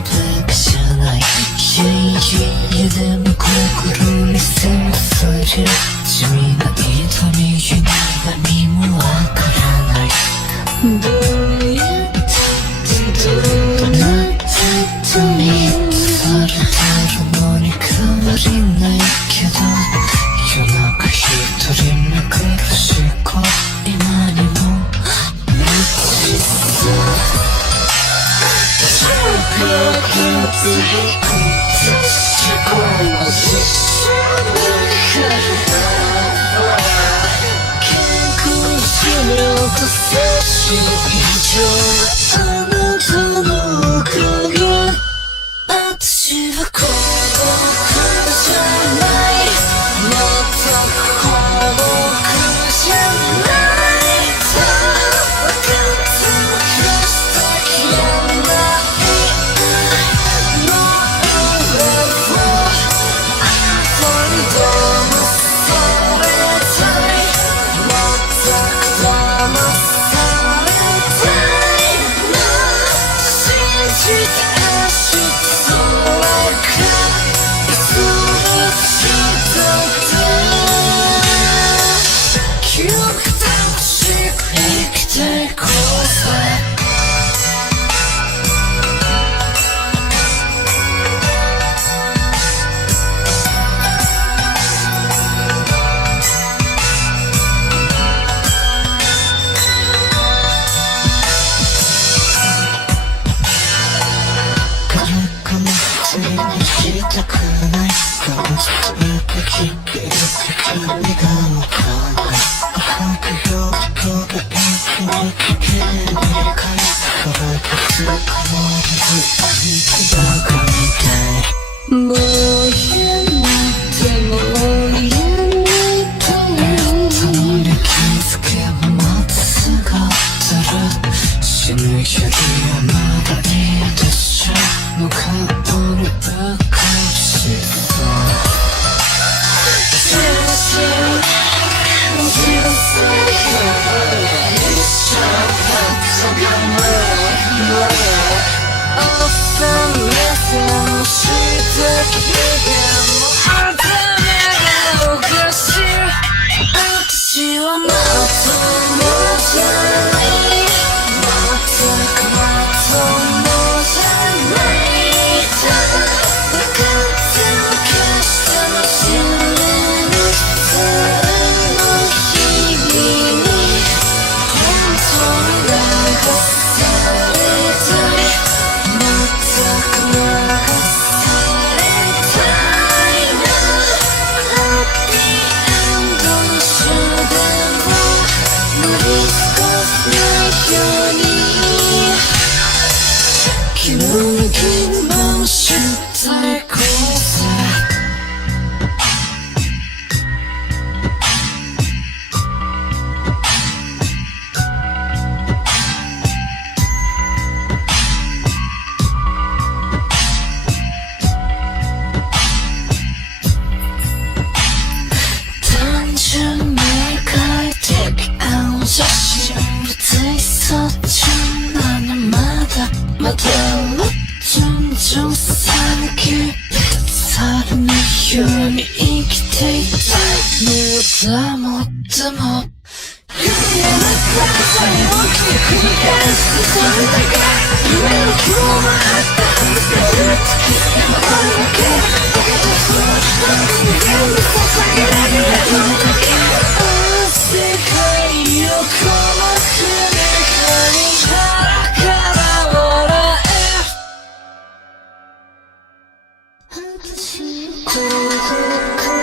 だけじゃない。いやでも心に迫る地味な痛みに何もわからない。どうやってどうなってと満たされてるのに変わりないけど、夜中一人目苦しい声今にも満ちそう。あなたのおかげ、私は孤独じゃない、全く孤独じゃないと分かっても消したきれないの俺をあなたに騙されたい、全く騙されたいの信じて明日したくない。このスピードキープで君が向かない。白氷とが一気にきれいに変え、それがつかまりず相手がかみたい。もう言えないでも言えないというたまに気づけばまたすがってる。死ぬよりはまだいいでしょ。もう顔にぶっかしそう。気分してこそ単純明快的青写真物理そっちなのまだ順調さにキープされないように生きていたい。もうもっとも夢の中に大きく繰り返してそれだけ夢の希望はあったはずだ。突き捨てまばるだけだけどその人に全部捧げられるのだけ。世界をこの国に腹から笑え。私孤独